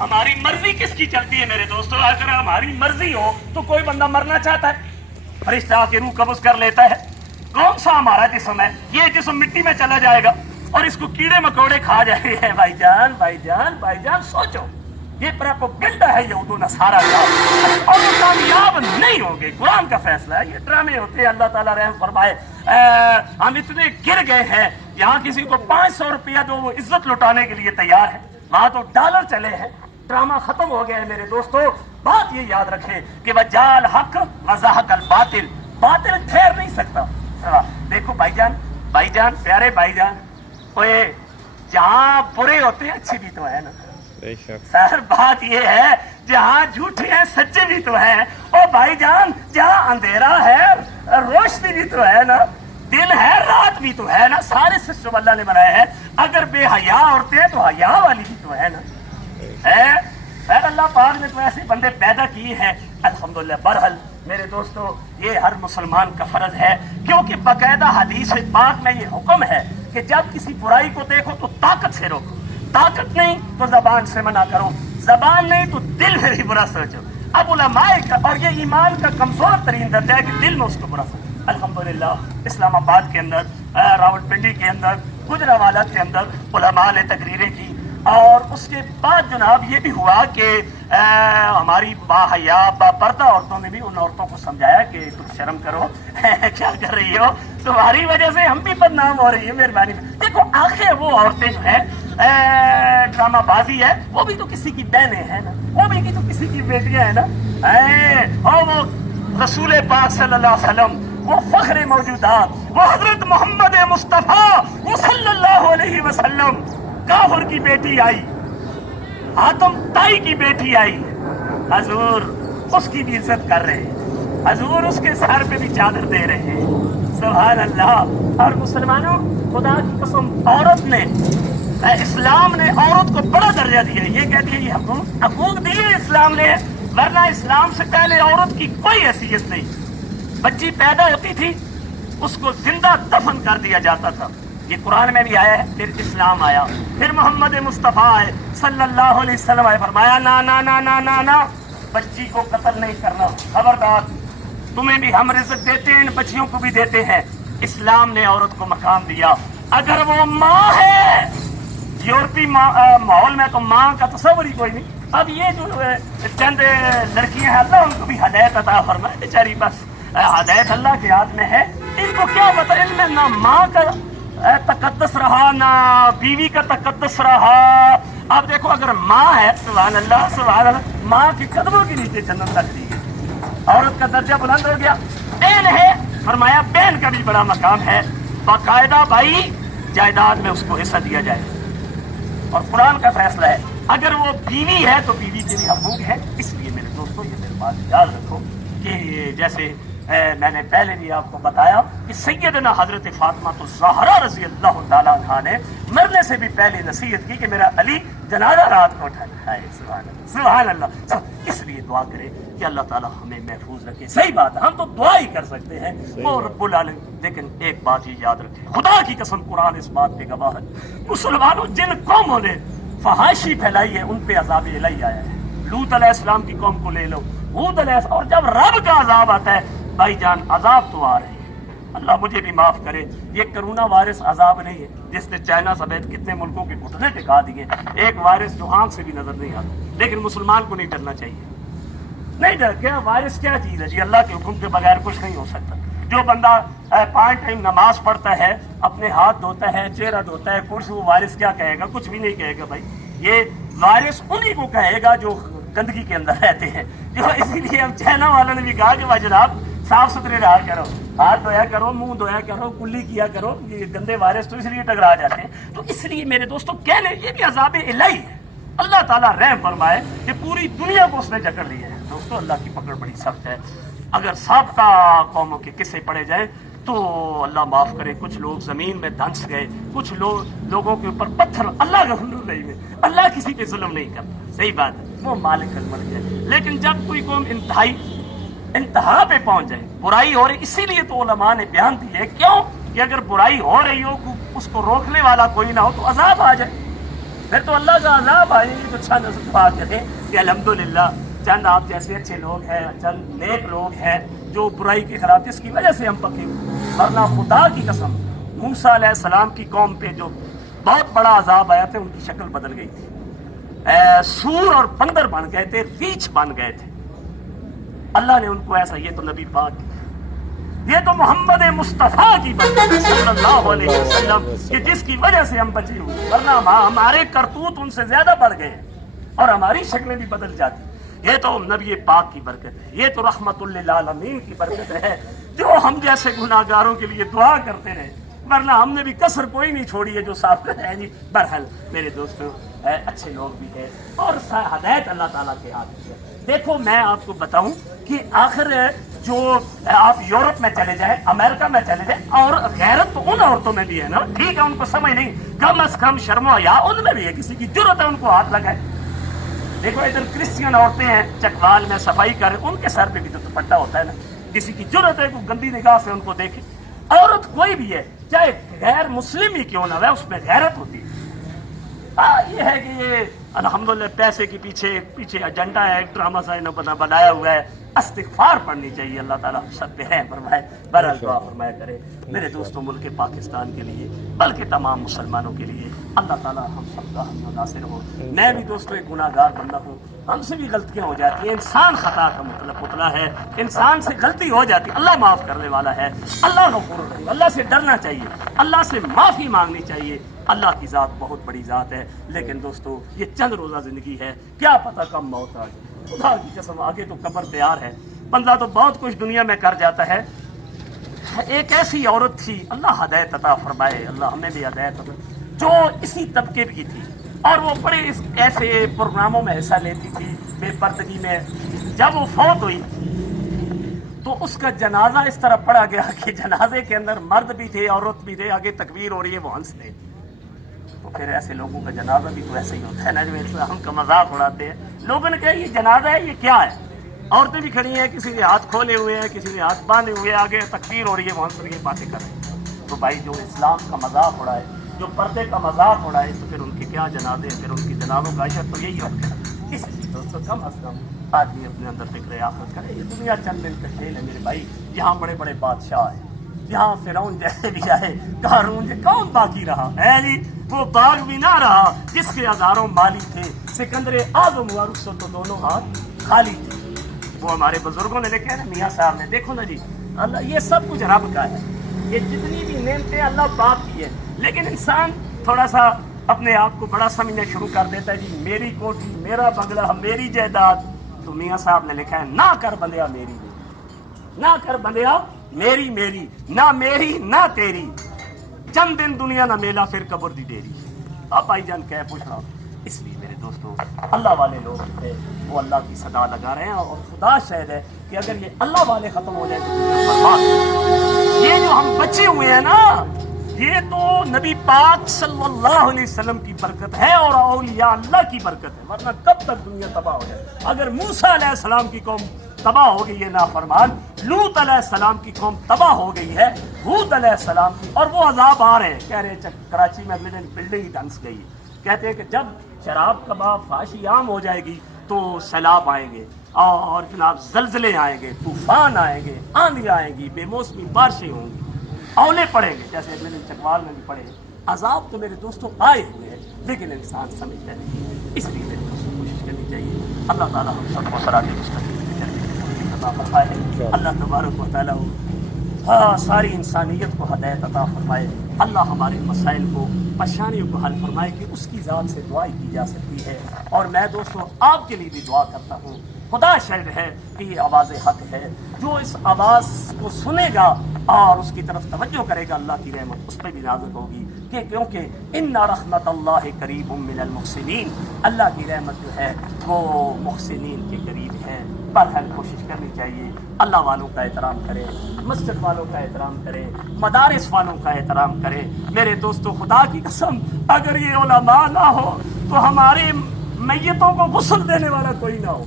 हमारी मर्जी किसकी चलती है मेरे दोस्तों? अगर हमारी मर्जी हो तो कोई बंदा मरना चाहता है, फरिश्ता आके रूह कब्ज कर लेता है। कौन सा हमारा जिस्म है? ये जिस्म मिट्टी में चला जाएगा और इसको कीड़े मकोड़े खा जाएंगे। भाईजान भाईजान भाईजान सोचो, ये प्रोपेगेंडा है यहूद नसारा का और वो कामयाब नहीं होंगे। कुरान का फैसला है, ये ड्रामे होते हैं। अल्लाह ताला रहम फरमाए। हम इतने गिर गए हैं, यहाँ किसी को 500 रुपया दो वो इज्जत लुटाने के लिए तैयार है, वहां तो डॉलर चले हैं। ड्रामा खत्म हो गया है मेरे दोस्तों। बात ये याद रखें कि वजाल हक वज़ाहकल बातिल, बातिल ठहर नहीं सकता। देखो भाईजान भाईजान प्यारे भाईजान, ओए जहाँ बुरे होते हैं अच्छे भी तो है ना सर। बात ये है जहाँ झूठे हैं सच्चे भी तो है। ओ भाईजान जहाँ अंधेरा है रोशनी भी तो है ना, दिन है रात भी तो है ना। सारे सिस्टम अल्लाह ने बनाया है। अगर बेहया औरतें हैं तो हया वाली भी तो है ना, है सर। अल्लाह पाक ने तो ऐसे बंदे पैदा किए हैं अल्हम्दुलिल्लाह। बहरहाल मेरे दोस्तों, ये हर मुसलमान का फर्ज है, क्योंकि बाकायदा हदीस पाक में ये हुक्म है कि जब किसी बुराई को देखो तो ताकत से रोको, ताकत नहीं तो जबान से मना करो, जबान नहीं तो दिल में भी बुरा सोचो। अब उलमाए का और ये ईमान का कमजोर तरीन दर्जा है कि दिल में उसको बुरा सोचो। अल्हम्दुलिल्लाह इस्लामाबाद के अंदर, रावलपिंडी के अंदर, गुजरावाला के अंदर उलमा ने तकरीरें की और उसके बाद जनाब ये भी हुआ कि हमारी बाहया बापर्दा औरतों ने भी उन औरतों को समझाया कि तुम शर्म करो क्या कर रही हो, तुम्हारी वजह से हम भी बदनाम हो रही है, मेहरबानी। देखो आखिर वो औरतें जो है ड्रामा बाजी है, वो भी तो किसी की बहनें हैं ना, वो भी तो किसी की बेटियां हैं ना। और वो रसूल पाक सल्लल्लाहु अलैहि वसल्लम, वो फख्र मौजूदात, वो हजरत मोहम्मद मुस्तफा वो सल्लल्लाहु अलैहि वसल्लम, काफिर की बेटी आई, आदम ताई की बेटी आई, हजूर उसकी भी इज्जत कर रहे हैं, हजूर उसके सर पे भी चादर दे रहे हैं। सुभान अल्लाह। और मुसलमानों खुदा की कसम, औरत ने, इस्लाम ने औरत को बड़ा दर्जा दिया। ये कहती है ये हकूक दिए इस्लाम ने, वरना इस्लाम से पहले औरत की कोई हैसियत नहीं। बच्ची पैदा होती थी उसको जिंदा दफन कर दिया जाता था। ये कुरान में भी आया है। फिर इस्लाम आया, फिर मोहम्मद मुस्तफा आए सल्लल्लाहु अलैहि वसल्लम आए, फरमाया ना ना ना ना ना ना, बच्ची को कत्ल नहीं करना, खबरदार। तुम्हें भी हम रिज़्क़ देते हैं, इन बच्चियों को भी देते हैं। इस्लाम ने औरत को मकाम दिया। अगर वो माँ है, यूरोपीय माहौल में तो माँ का तस्वर ही कोई नहीं। अब ये जो चंद लड़कियां हैं, अल्लाह उनको भी हदायत अता फरमाए, बेचारी बस हदायत अल्लाह के हाथ में है। इनको क्या पता, इनमें ना माँ का तकद्दस रहा ना बीवी का तकद्दस रहा। अब देखो अगर माँ है, सुभान अल्लाह सुभान अल्लाह, माँ के कदमों के नीचे जन्नत लगती है, औरत का दर्जा बुलंद हो गया। बहन है, फरमाया बहन का भी बड़ा मकाम है, बाकायदा भाई जायदाद में उसको हिस्सा दिया जाए। और कुरान का फैसला है अगर वो बीवी है तो बीवी के लिए हकूक है। इसलिए मेरे दोस्तों ये मेरे बात याद रखो कि जैसे मैंने पहले भी आपको बताया कि सैयदना हजरत फातिमा तो ज़हरा रज़ी अल्लाह तआला अन्हा ने मरने से भी पहले नसीहत की कि मेरा अली जनाजा रात को उठाना है। सुभान अल्लाह। इसलिए दुआ करें कि अल्लाह ताला हमें महफूज रखे। सही बात है, हम तो दुआ ही कर सकते हैं वो रब्बुल आलमीन। लेकिन एक बात ये याद रखें, खुदा की कसम कुरान इस बात पे गवाह है, मुसलमानों जिन कौमों ने फहाशी फैलाई है उन पे अज़ाब इलाही आया है। लूत अलैहिस्सलाम की कौम को ले लो, हूद अलैहिस्सलाम, और जब रब का अजाब आता है भाईजान अजाब तो आ रहे हैं। अल्लाह मुझे भी माफ करे, ये कोरोना वायरस अजाब नहीं है जिसने चाइना समेत कितने मुल्कों के घुटने टिका दिए। एक वायरस जो आंख से भी नजर नहीं आता, लेकिन मुसलमान को नहीं डरना चाहिए। नहीं डर क्या, वायरस क्या चीज है जी, अल्लाह के हुक्म के बगैर कुछ नहीं हो सकता। जो बंदा 5 टाइम नमाज पढ़ता है, अपने हाथ धोता है, चेहरा धोता है, कुछ वो वायरस क्या कहेगा? कुछ भी नहीं कहेगा भाई। ये वायरस उन्हीं को कहेगा जो गंदगी के अंदर रहते हैं। जो इसीलिए हम चाइना वालों ने भी कहा कि भाई जनाब साफ सुथरे रहा करो, हाथ धोया करो, मुंह धोया करो, कुल्ली किया करो। ये गंदे वायरस तो इसलिए टकरा जाते हैं। तो इसलिए मेरे दोस्तों कहने ये भी अजाब इलाही है। अल्लाह ताला रहम फरमाए कि पूरी दुनिया को उसने जकड़ लिया है। दोस्तों अल्लाह की पकड़ बड़ी सख्त है। अगर साबका कौमों के किस्से पढ़े जाए तो अल्लाह माफ करे, कुछ लोग जमीन में धंस गए, कुछ लोगों के ऊपर पत्थर। अल्लाह का हुजूर नहीं में, अल्लाह किसी पे जुल्म नहीं करता, सही बात है, वो मालिक मल जाए। लेकिन जब कोई कौम इंतहा पे पहुंच जाए, बुराई हो रही, इसीलिए तो उलमा ने बयान दिए क्यों कि अगर बुराई हो रही हो उसको रोकने वाला कोई ना हो तो अजाब आ जाए। پھر تو اللہ کا عذاب آئے تو چند دعا کریں کہ الحمدللہ چند آپ جیسے اچھے لوگ ہیں، چند نیک لوگ ہیں جو برائی کے خلاف، جس کی وجہ سے ہم پکے ہوئے، ورنہ خدا کی قسم موسیٰ علیہ السلام کی قوم پہ جو بہت بڑا عذاب آیا تھا ان کی شکل بدل گئی تھی، سور اور بندر بن گئے تھے، ریچھ بن گئے تھے۔ اللہ نے ان کو ایسا، یہ تو نبی پاک، یہ تو محمد مصطفیٰ کی برکت صلی اللہ علیہ وسلم کہ جس کی وجہ سے ہم بچے ہوئے، ورنہ ہمارے کرتوت ان سے زیادہ بڑھ گئے اور ہماری شکلیں بھی بدل جاتی۔ یہ تو نبی پاک کی برکت ہے، یہ تو رحمت للعالمین کی برکت ہے جو ہم جیسے گناہگاروں کے لیے دعا کرتے رہے، ورنہ ہم نے بھی کسر کوئی نہیں چھوڑی ہے جو صاف ہے جی۔ بہرحال میرے دوستوں اچھے لوگ بھی ہیں اور ہدایت اللہ تعالیٰ کے ہاتھ ہے۔ دیکھو میں آپ کو بتاؤں کہ آخر جو آپ یورپ میں چلے جائیں، امریکہ میں چلے جائیں، اور غیرت تو ان عورتوں میں بھی ہے نا، ٹھیک ہے ان کو سمجھ نہیں، کم از کم شرم و حیا ان میں بھی ہے، کسی کی جرت ہے ان کو ہاتھ لگائے۔ دیکھو ادھر کرسچین عورتیں ہیں چکوال میں صفائی کر رہے، ان کے سر پہ بھی تو دوپٹہ ہوتا ہے نا، کسی کی جرت ہے کوئی گندی نگاہ سے ان کو دیکھے۔ عورت کوئی بھی ہے چاہے غیر مسلم ہی کیوں نہ ہو، اس میں غیرت ہوتی ہے۔ یہ ہے کہ یہ الحمدللہ پیسے کے پیچھے ایجنڈا ہے، ایک ڈرامہ سا انہوں بنایا ہوا ہے۔ استغفار پڑھنی چاہیے، اللہ تعالیٰ ہم سب پہ رحم فرمائے، بہرحال دعا فرمایا کرے میرے دوستوں، ملک پاکستان کے لیے بلکہ تمام مسلمانوں کے لیے اللہ تعالیٰ ہم سب کا ہم ناصر ہو۔ میں بھی دوستوں ایک گناہ گار بندہ ہوں، ہم سے بھی غلطیاں ہو جاتی ہیں، انسان خطا کا مطلع ہے، انسان سے غلطی ہو جاتی، اللہ معاف کرنے والا ہے، اللہ غفور الرحیم، اللہ سے ڈرنا چاہیے، اللہ سے معافی مانگنی چاہیے۔ اللہ کی ذات بہت بڑی ذات ہے، لیکن دوستو یہ چند روزہ زندگی ہے، کیا پتہ کب موت آ جائے۔ خدا کی قسم آگے تو قبر تیار ہے، بندہ تو بہت کچھ دنیا میں کر جاتا ہے۔ ایک ایسی عورت تھی، اللہ ہدایت عطا فرمائے، اللہ ہمیں بھی ہدایت عطا، جو اسی طبقے کی تھی اور وہ بڑے ایسے پروگراموں میں حصہ لیتی تھی بے پردگی میں۔ جب وہ فوت ہوئی تو اس کا جنازہ اس طرح پڑا گیا کہ جنازے کے اندر مرد بھی تھے، عورت بھی تھے، آگے تکبیر ہو رہی ہے، وہ ہنس رہے تھے۔ تو پھر ایسے لوگوں کا جنازہ بھی تو ایسے ہی ہوتا ہے نا، جو ہم کا مذاق اڑاتے ہیں۔ لوگوں نے کہا یہ جنازہ ہے، یہ کیا ہے؟ عورتیں بھی کھڑی ہیں، کسی نے ہاتھ کھولے ہوئے ہیں، کسی نے ہاتھ باندھے ہوئے ہیں، آگے تکبیر ہو رہی ہے، وہ ہنس رہی ہے، باتیں کر رہے ہیں۔ تو بھائی جو اسلام کا مذاق اڑائے، جو پردے کا مذاق اڑائے، تو پھر ان کے کیا جنازے ہیں، پھر ان کی جنازوں کا عشر تو یہی ہوتا ہے۔ اس لیے دوستوں کم از کم آدمی اپنے اندر فکر آخرت کرے۔ یہ دنیا چند دن کا کھیل ہے میرے بھائی، یہاں بڑے بڑے بادشاہ ہیں، یہاں فرعون جیسے بھی آئے، قارون کون باقی رہا ہے جی؟ وہ باغ بھی نہ رہا جس کے ہزاروں مالی تھے، سکندر اعظم ہوا رخصت تو دونوں ہاتھ خالی تھے۔ وہ ہمارے بزرگوں نے لکھا ہے نا، میاں صاحب نے، دیکھو نا جی اللہ یہ سب کچھ رب کا ہے، یہ جتنی بھی نعمتیں اللہ پاک کی ہے، لیکن انسان تھوڑا سا اپنے آپ کو بڑا سمجھنا شروع کر دیتا ہے، جی میری کوٹھی، میرا بنگلہ، میری جائیداد۔ تو میاں صاحب نے لکھا ہے نہ کر بندیا میری، نہ کر بندیا میری، نہ میری نہ تیری، چند دن دنیا نہ میلا پھر قبر دی ڈیری۔ اب بھائی جان کیا پوچھ رہا ہوں۔ اس لیے میرے دوستوں اللہ والے لوگ تھے، وہ اللہ کی صدا لگا رہے ہیں، اور خدا شاہد ہے کہ اگر یہ اللہ والے ختم ہو جائے تو دنیا برباد۔ یہ جو ہم بچے ہوئے ہیں نا، یہ تو نبی پاک صلی اللہ علیہ وسلم کی برکت ہے اور اولیاء اللہ کی برکت ہے، ورنہ کب تک دنیا تباہ ہو جائے۔ اگر موسیٰ علیہ السلام کی قوم تباہ ہو گئی ہے نافرمان، لوط علیہ السلام کی قوم تباہ ہو گئی ہے، ہود علیہ السلام کی، اور وہ عذاب آ رہے ہیں۔ کہہ رہے کراچی میں اگلے دن بلڈنگ دھنس گئی، کہتے ہیں کہ جب شراب کباب فحاشی عام ہو جائے گی تو سیلاب آئیں گے، اور جناب زلزلے آئیں گے، طوفان آئیں گے، آندھی آئیں گی، بے موسمی بارشیں ہوں گی، اولے پڑیں گے، جیسے اگلے دن چکوال میں بھی پڑے۔ عذاب تو میرے دوستوں آئے ہوئے ہیں، لیکن انسان سمجھتا نہیں۔ اس لیے میرے دوستوں کوشش کرنی چاہیے، اللہ تعالیٰ ہم سب کو صراط مستقیم عطا فرمائے، اللہ تبارک و تعالیٰ ساری انسانیت کو ہدایت عطا فرمائے، اللہ ہمارے مسائل کو، پریشانیوں کو حل فرمائے کہ اس کی ذات سے دعائیں کی جا سکتی ہے۔ اور میں دوستوں آپ کے لیے بھی دعا کرتا ہوں، خدا شاہد ہے کہ یہ آواز حق ہے، جو اس آواز کو سنے گا اور اس کی طرف توجہ کرے گا، اللہ کی رحمت اس پہ بھی نازل ہوگی، کہ کیونکہ ان رحمت اللہ قریب من المحسنین، اللہ کی رحمت جو ہے وہ محسنین کے قریب ہے۔ بہرحال کوشش کرنی چاہیے، اللہ والوں کا احترام کرے، مسجد والوں کا احترام کرے، مدارس والوں کا احترام کرے۔ میرے دوستو خدا کی قسم اگر یہ علماء نہ ہو تو ہمارے میتوں کو غسل دینے والا کوئی نہ ہو۔